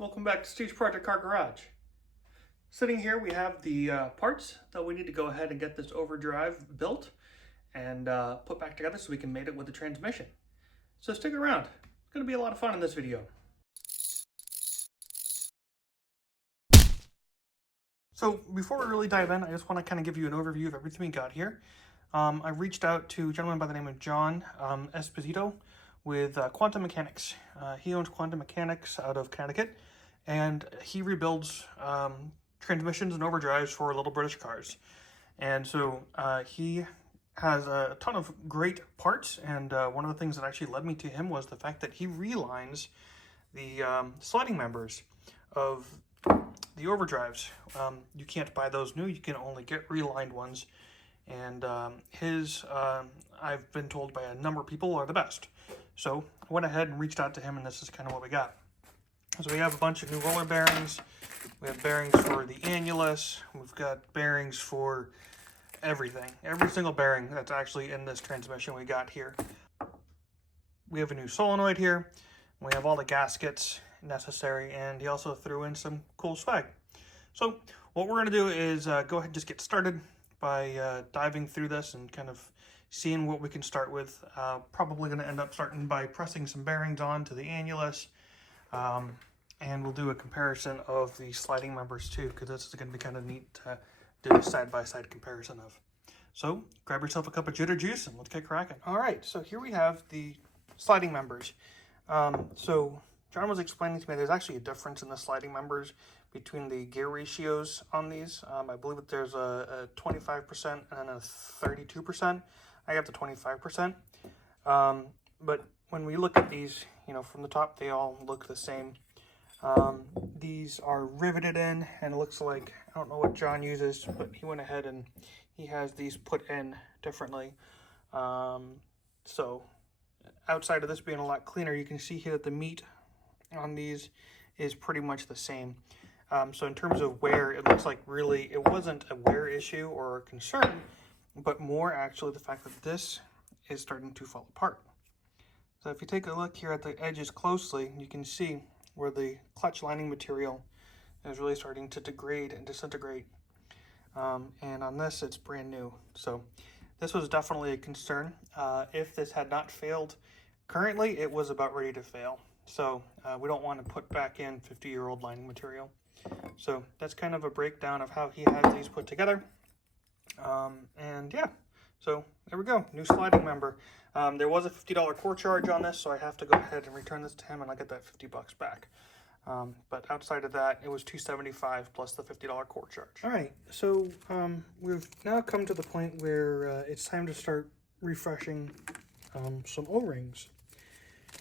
Welcome back to Steve's Project Car Garage. Sitting here we have the parts that we need to go ahead and get this Overdrive built and put back together so we can mate it with the transmission. So stick around. It's going to be a lot of fun in this video. So before we really dive in, I just want to kind of give you an overview of everything we got here. I reached out to a gentleman by the name of John Esposito with Quantum Mechanics. He owns Quantum Mechanics out of Connecticut, and he rebuilds transmissions and overdrives for little British cars. And so he has a ton of great parts, and one of the things that actually led me to him was the fact that he relines the sliding members of the overdrives. You can't buy those new, you can only get relined ones. And I've been told by a number of people, are the best. So I went ahead and reached out to him, and this is kind of what we got. So we have a bunch of new roller bearings. We have bearings for the Annulus. We've got bearings for everything. Every single bearing that's actually in this transmission we got here. We have a new solenoid here. We have all the gaskets necessary, and he also threw in some cool swag. So what we're going to do is go ahead and just get started by diving through this and kind of seeing what we can start with. Probably going to end up starting by pressing some bearings on to the Annulus, and we'll do a comparison of the sliding members too, because this is going to be kind of neat to do a side-by-side comparison of. So grab yourself a cup of jitter juice and let's get cracking. All right, so here we have the sliding members. So John was explaining to me there's actually a difference in the sliding members between the gear ratios on these. I believe that there's a 25% and a 32%. I got the 25%. But when we look at these, you know, from the top, they all look the same. These are riveted in, and it looks like, I don't know what John uses, but he went ahead and he has these put in differently. So outside of this being a lot cleaner, you can see here that the meat on these is pretty much the same. So in terms of wear, it looks like really it wasn't a wear issue or a concern, but more actually the fact that this is starting to fall apart. So if you take a look here at the edges closely, you can see where the clutch lining material is really starting to degrade and disintegrate. And on this, it's brand new. So this was definitely a concern. If this had not failed currently, it was about ready to fail. So we don't want to put back in 50-year-old lining material. So that's kind of a breakdown of how he has these put together. And yeah, so there we go, new sliding member. There was a $50 core charge on this, so I have to go ahead and return this to him, and I'll get that $50 back. But outside of that, it was $275 plus the $50 core charge. All right, so we've now come to the point where it's time to start refreshing some O-rings.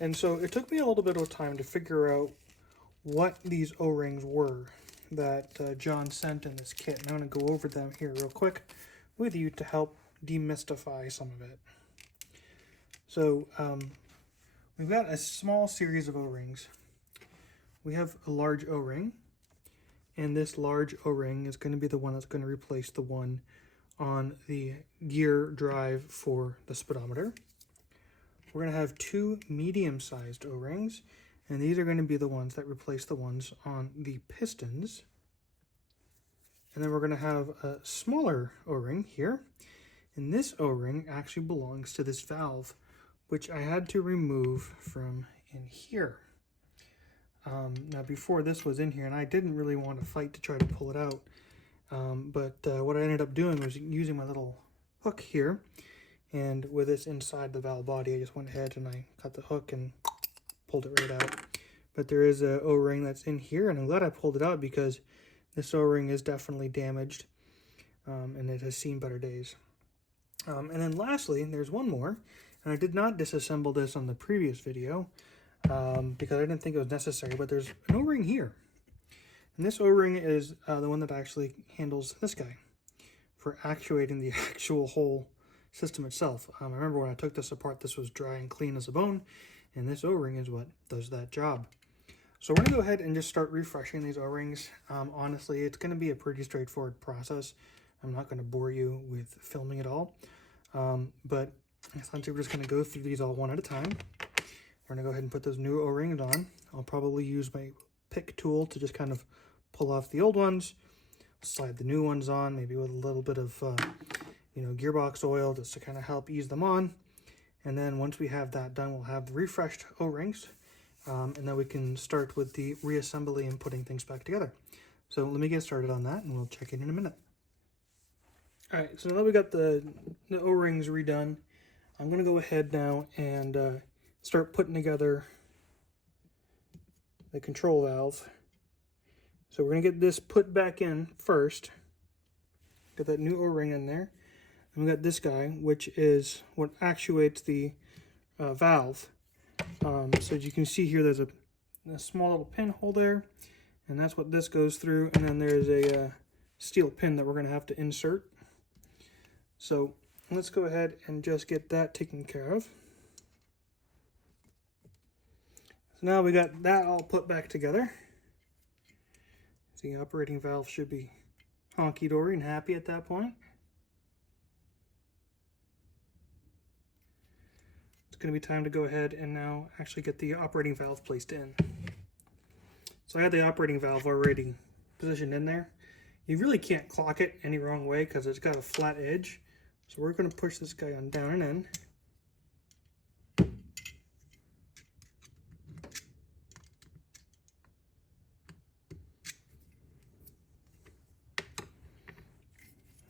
And so it took me a little bit of time to figure out what these O-rings were that John sent in this kit. And I'm going to go over them here real quick with you to help demystify some of it. So we've got a small series of O-rings. We have a large O-ring, and this large O-ring is going to be the one that's going to replace the one on the gear drive for the speedometer. We're going to have two medium-sized O-rings, and these are going to be the ones that replace the ones on the pistons. And then we're going to have a smaller O-ring here, and this O-ring actually belongs to this valve, which I had to remove from in here. Now before this was in here, and I didn't really want to fight to try to pull it out, but what I ended up doing was using my little hook here, and with this inside the valve body, I just went ahead and I cut the hook and pulled it right out. But there is a O-ring that's in here, and I'm glad I pulled it out because this O-ring is definitely damaged, and it has seen better days. And then lastly, there's one more, and I did not disassemble this on the previous video because I didn't think it was necessary, but there's an O-ring here. And this O-ring is the one that actually handles this guy for actuating the actual whole system itself. I remember when I took this apart, this was dry and clean as a bone, and this O-ring is what does that job. So we're going to go ahead and just start refreshing these O-rings. Honestly, it's going to be a pretty straightforward process. I'm not going to bore you with filming it all, but essentially we're just going to go through these all one at a time. We're going to go ahead and put those new O-rings on. I'll probably use my pick tool to just kind of pull off the old ones, slide the new ones on, maybe with a little bit of gearbox oil just to kind of help ease them on. And then once we have that done, we'll have the refreshed O-rings, and then we can start with the reassembly and putting things back together. So let me get started on that, and we'll check in a minute. All right, so now that we got the O-rings redone, I'm going to go ahead now and start putting together the control valve. So we're going to get this put back in first. Got that new O-ring in there. And we got this guy, which is what actuates the valve. So as you can see here, there's a small little pinhole there, and that's what this goes through. And then there's a steel pin that we're going to have to insert. So let's go ahead and just get that taken care of. So now we got that all put back together. The operating valve should be honky-dory and happy at that point. It's going to be time to go ahead and now actually get the operating valve placed in. So I had the operating valve already positioned in there. You really can't clock it any wrong way because it's got a flat edge. So we're going to push this guy on down and in.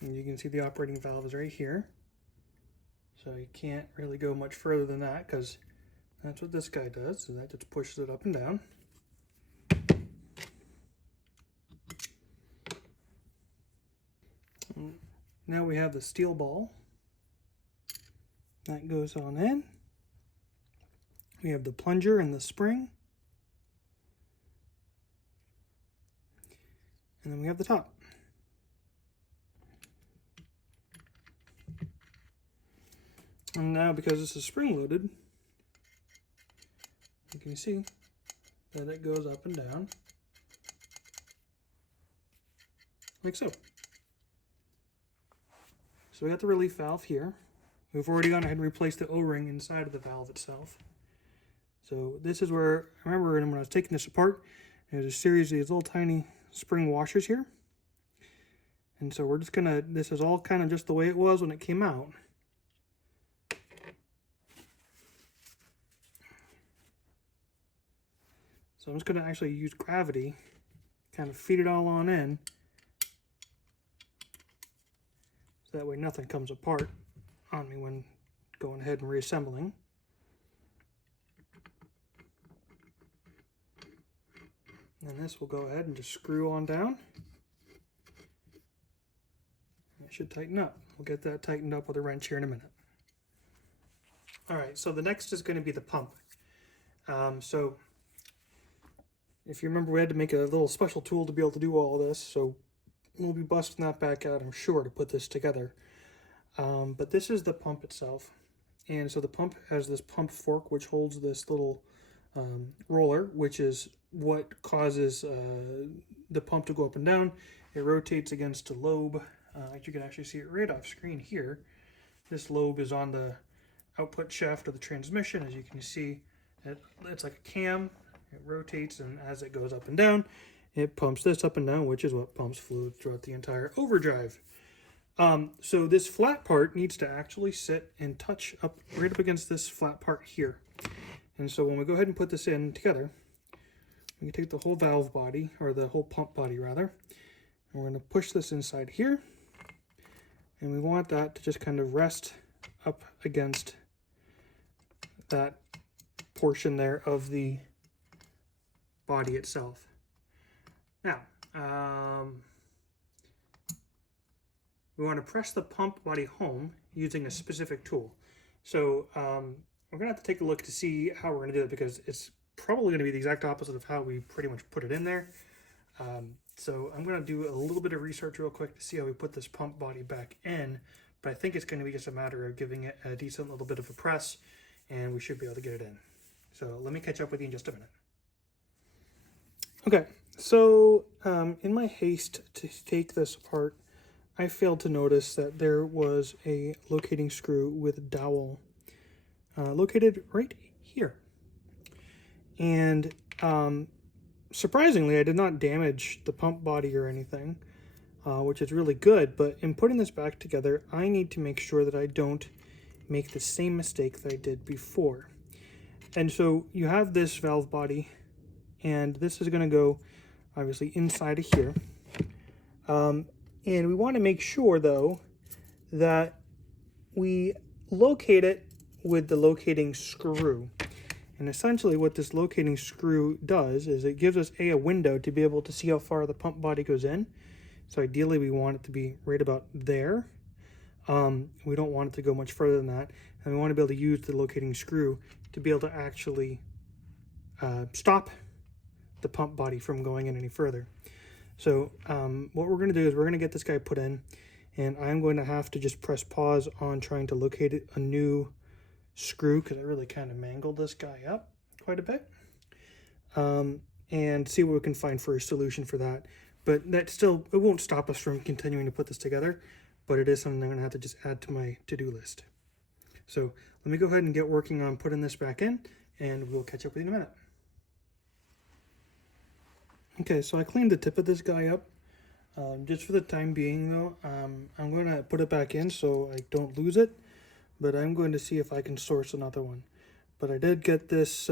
And you can see the operating valve is right here. So you can't really go much further than that because that's what this guy does. So that just pushes it up and down. Now we have the steel ball. That goes on in. We have the plunger and the spring. And then we have the top. And now, because this is spring-loaded, you can see that it goes up and down, like so. So we got the relief valve here. We've already gone ahead and replaced the O-ring inside of the valve itself. So this is where, I remember when I was taking this apart, there's a series of these little tiny spring washers here. And so we're just gonna, this is all kind of just the way it was when it came out. So I'm just going to actually use gravity, kind of feed it all on in, so that way nothing comes apart on me when going ahead and reassembling. And this will go ahead and just screw on down. It should tighten up. We'll get that tightened up with a wrench here in a minute. All right, so the next is going to be the pump. So if you remember, we had to make a little special tool to be able to do all of this, so we'll be busting that back out, I'm sure, to put this together. But this is the pump itself. And so the pump has this pump fork, which holds this little roller, which is what causes the pump to go up and down. It rotates against a lobe. You can actually see it right off screen here. This lobe is on the output shaft of the transmission. As you can see, it's like a cam. It rotates, and as it goes up and down, it pumps this up and down, which is what pumps fluid throughout the entire overdrive. So this flat part needs to actually sit and touch up right up against this flat part here. And so when we go ahead and put this in together, we can take the whole valve body, or the whole pump body rather, and we're going to push this inside here. And we want that to just kind of rest up against that portion there of the body itself. Now, we want to press the pump body home using a specific tool. So we're going to have to take a look to see how we're going to do it, because it's probably going to be the exact opposite of how we pretty much put it in there. So I'm going to do a little bit of research real quick to see how we put this pump body back in, but I think it's going to be just a matter of giving it a decent little bit of a press, and we should be able to get it in. So let me catch up with you in just a minute. Okay, so in my haste to take this apart, I failed to notice that there was a locating screw with a dowel located right here. And surprisingly, I did not damage the pump body or anything, which is really good. But in putting this back together, I need to make sure that I don't make the same mistake that I did before. And so you have this valve body, and this is going to go obviously inside of here. And we want to make sure, though, that we locate it with the locating screw. And essentially what this locating screw does is it gives us a window to be able to see how far the pump body goes in. So ideally we want it to be right about there. We don't want it to go much further than that. And we want to be able to use the locating screw to be able to actually stop the pump body from going in any further. So what we're going to do is we're going to get this guy put in, and I'm going to have to just press pause on trying to locate a new screw, because I really kind of mangled this guy up quite a bit, and see what we can find for a solution for that. But that still, it won't stop us from continuing to put this together, but it is something I'm going to have to just add to my to-do list. So let me go ahead and get working on putting this back in, and we'll catch up with you in a minute. Okay, so I cleaned the tip of this guy up. Just for the time being, though, I'm going to put it back in so I don't lose it. But I'm going to see if I can source another one. But I did get this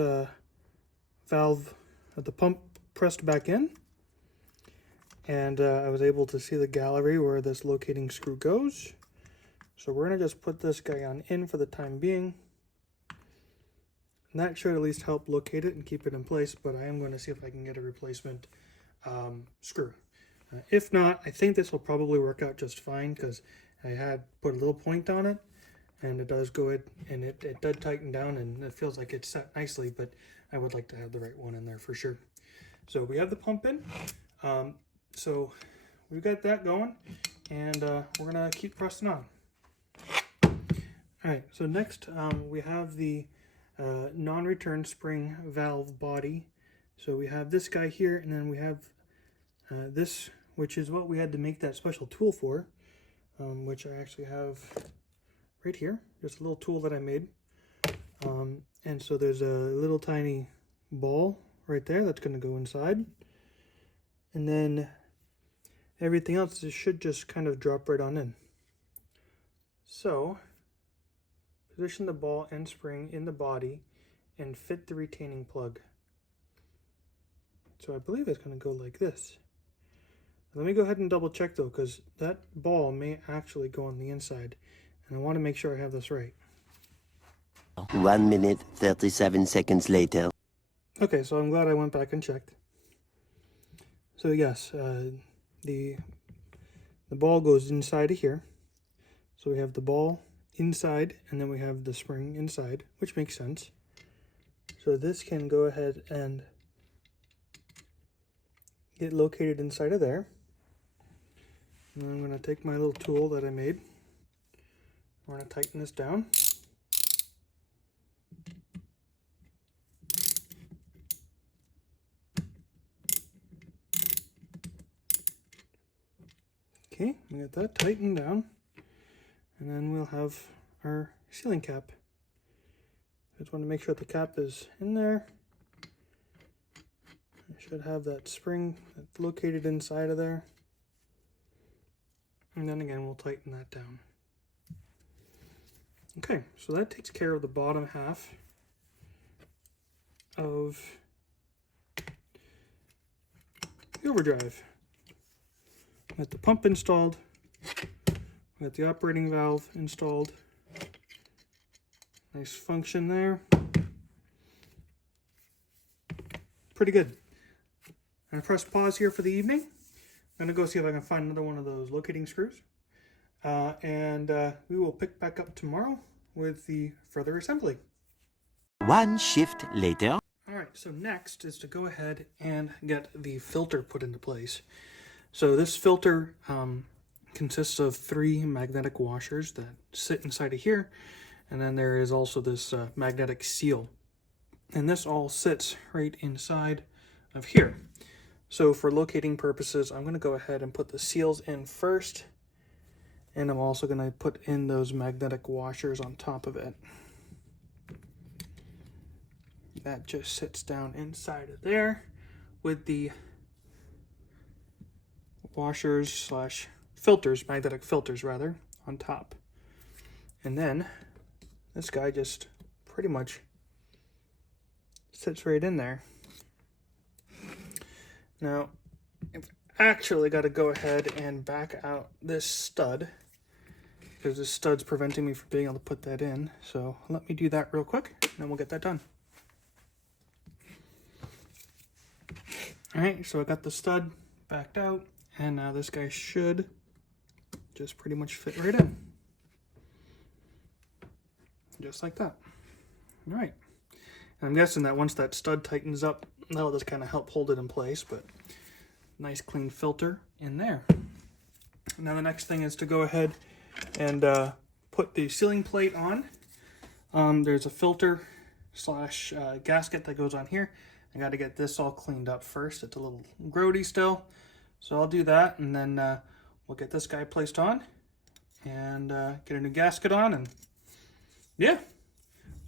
valve at the pump pressed back in. And I was able to see the gallery where this locating screw goes. So we're going to just put this guy on in for the time being. And that should at least help locate it and keep it in place. But I am going to see if I can get a replacement screw. If not, I think this will probably work out just fine, because I had put a little point on it. And it does go in, and it did tighten down, and it feels like it's set nicely, but I would like to have the right one in there for sure. So we have the pump in. So we've got that going, and we're going to keep pressing on. All right, so next we have the non-return spring valve body. So we have this guy here, and then we have this, which is what we had to make that special tool for, which I actually have right here, just a little tool that I made. And so there's a little tiny ball right there that's going to go inside. And then everything else should just kind of drop right on in. So position the ball and spring in the body and fit the retaining plug. So I believe it's going to go like this. Let me go ahead and double check though, because that ball may actually go on the inside. And I want to make sure I have this right. 1 minute, 37 seconds later. Okay, so I'm glad I went back and checked. So yes, the ball goes inside of here. So we have the ball inside, and then we have the spring inside, which makes sense. So this can go ahead and get located inside of there. And I'm going to take my little tool that I made. We're going to tighten this down. Okay, we got that tightened down. And then we'll have our sealing cap. Just want to make sure the cap is in there. I should have that spring that's located inside of there. And then again, we'll tighten that down. Okay, so that takes care of the bottom half of the overdrive. Got the pump installed. Got the operating valve installed. Nice function there. Pretty good. I'm going to press pause here for the evening. I'm going to go see if I can find another one of those locating screws. And we will pick back up tomorrow with the further assembly. One shift later. Alright, so next is to go ahead and get the filter put into place. So this filter consists of 3 magnetic washers that sit inside of here. And then there is also this magnetic seal. And this all sits right inside of here. So for locating purposes, I'm going to go ahead and put the seals in first. And I'm also going to put in those magnetic washers on top of it. That just sits down inside of there. with the washers slash filters, magnetic filters rather, on top. And then this guy just pretty much sits right in there. Now, I've actually got to go ahead and back out this stud, because this stud's preventing me from being able to put that in. So let me do that real quick, and then we'll get that done. Alright, so I got the stud backed out, and now this guy should just pretty much fit right in. Just like that. Alright. And I'm guessing that once that stud tightens up, that'll just kind of help hold it in place, but nice clean filter in there. Now the next thing is to go ahead and put the sealing plate on. There's a filter slash gasket that goes on here. I got to get this all cleaned up first. It's a little grody still, so I'll do that, and then we'll get this guy placed on and get a new gasket on, and yeah,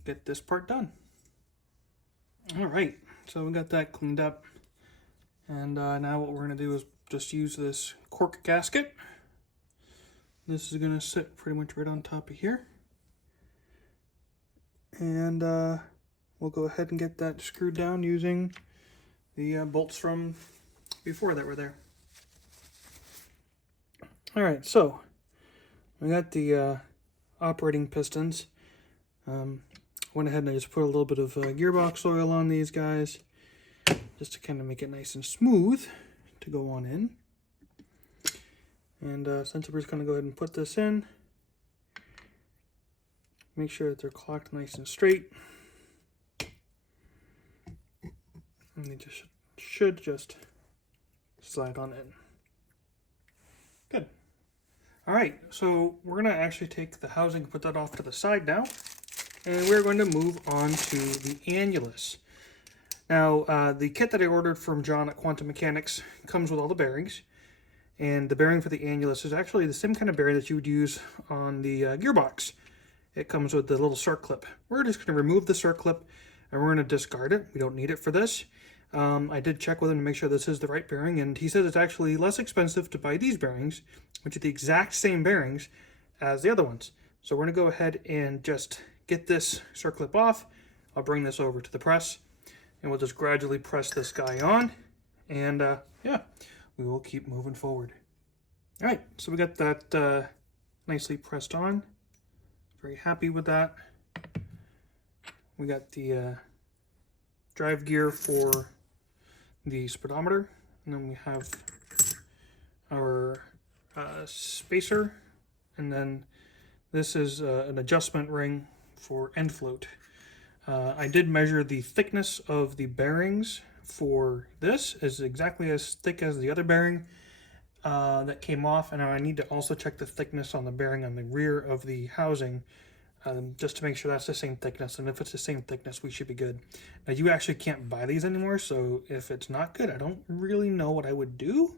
get this part done. All right, so we got that cleaned up, and now what we're going to do is just use this cork gasket. This is going to sit pretty much right on top of here, and we'll go ahead and get that screwed down using the bolts from before that were there. All right, so we got the operating pistons. Went ahead and I just put a little bit of gearbox oil on these guys, just to kind of make it nice and smooth to go on in. And since we're just going to go ahead and put this in, make sure that they're clocked nice and straight. And they just should just slide on in. Good. All right, so we're going to actually take the housing and put that off to the side now. And we're going to move on to the Annulus. Now, the kit that I ordered from John at Quantum Mechanics comes with all the bearings. And the bearing for the Annulus is actually the same kind of bearing that you would use on the gearbox. It comes with the little circlip. We're just going to remove the circlip, and we're going to discard it. We don't need it for this. I did check with him to make sure this is the right bearing, and he says it's actually less expensive to buy these bearings, which are the exact same bearings as the other ones. So we're going to go ahead and just get this circlip off. I'll bring this over to the press, and we'll just gradually press this guy on, and yeah, we will keep moving forward. All right, so we got that nicely pressed on. Very happy with that. We got the drive gear for the speedometer, and then we have our spacer, and then this is an adjustment ring for end float. I did measure the thickness of the bearings for this. Is exactly as thick as the other bearing that came off, and I need to also check the thickness on the bearing on the rear of the housing, just to make sure that's the same thickness, and if it's the same thickness, we should be good. Now, you actually can't buy these anymore, so if it's not good, I don't really know what I would do,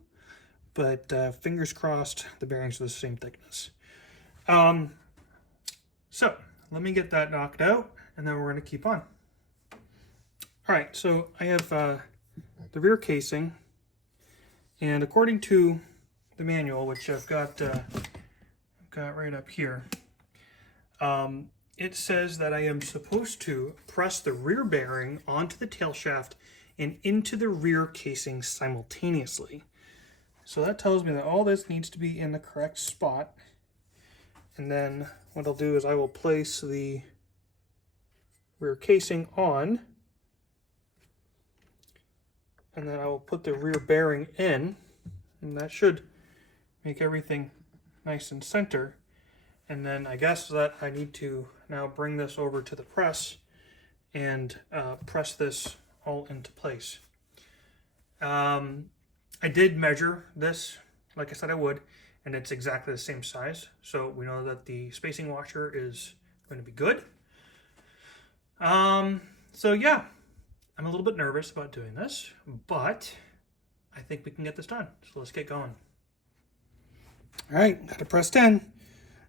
but fingers crossed the bearings are the same thickness. So let me get that knocked out, and then we're going to keep on. All right, so I have the rear casing, and according to the manual, which I've got right up here, it says that I am supposed to press the rear bearing onto the tail shaft and into the rear casing simultaneously. So that tells me that all this needs to be in the correct spot. And then what I'll do is I will place the rear casing on, and then I will put the rear bearing in, and that should make everything nice and center. And then I guess that I need to now bring this over to the press and press this all into place. I did measure this, like I said I would, and it's exactly the same size. So we know that the spacing washer is going to be good. So yeah, I'm a little bit nervous about doing this, but I think we can get this done. So let's get going. All right, got it pressed in.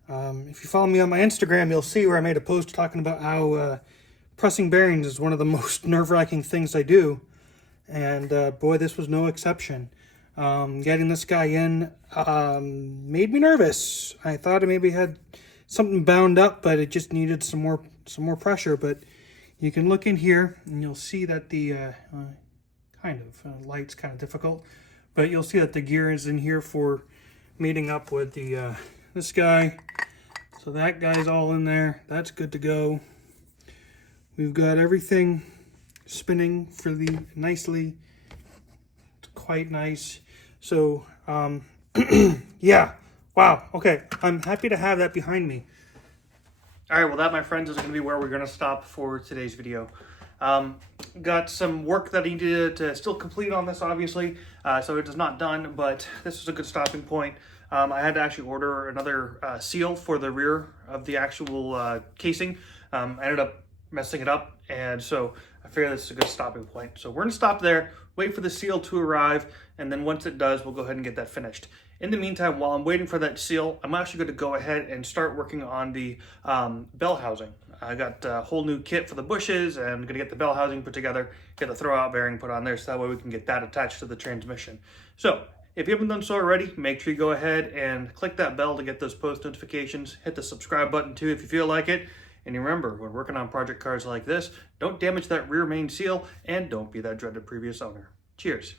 If you follow me on my Instagram, you'll see where I made a post talking about how pressing bearings is one of the most nerve-wracking things I do. And boy, this was no exception. Getting this guy in made me nervous. I thought it maybe had something bound up, but it just needed some more pressure. But you can look in here and you'll see that the light's kind of difficult, but you'll see that the gear is in here for meeting up with the this guy. So that guy's all in there. That's good to go. We've got everything spinning nicely. It's quite nice. So yeah, wow. Okay, I'm happy to have that behind me. All right, well, that, my friends, is going to be where we're going to stop for today's video. Got some work that I needed to still complete on this, obviously, so it is not done, but this is a good stopping point. I had to actually order another seal for the rear of the actual casing. I ended up messing it up, and so I figured this is a good stopping point. So we're going to stop there, wait for the seal to arrive, and then once it does, we'll go ahead and get that finished. In the meantime, while I'm waiting for that seal, I'm actually going to go ahead and start working on the bell housing. I got a whole new kit for the bushes, and I'm going to get the bell housing put together, get the throwout bearing put on there, so that way we can get that attached to the transmission. So if you haven't done so already, make sure you go ahead and click that bell to get those post notifications. Hit the subscribe button too if you feel like it. And remember, when working on project cars like this, don't damage that rear main seal, and don't be that dreaded previous owner. Cheers.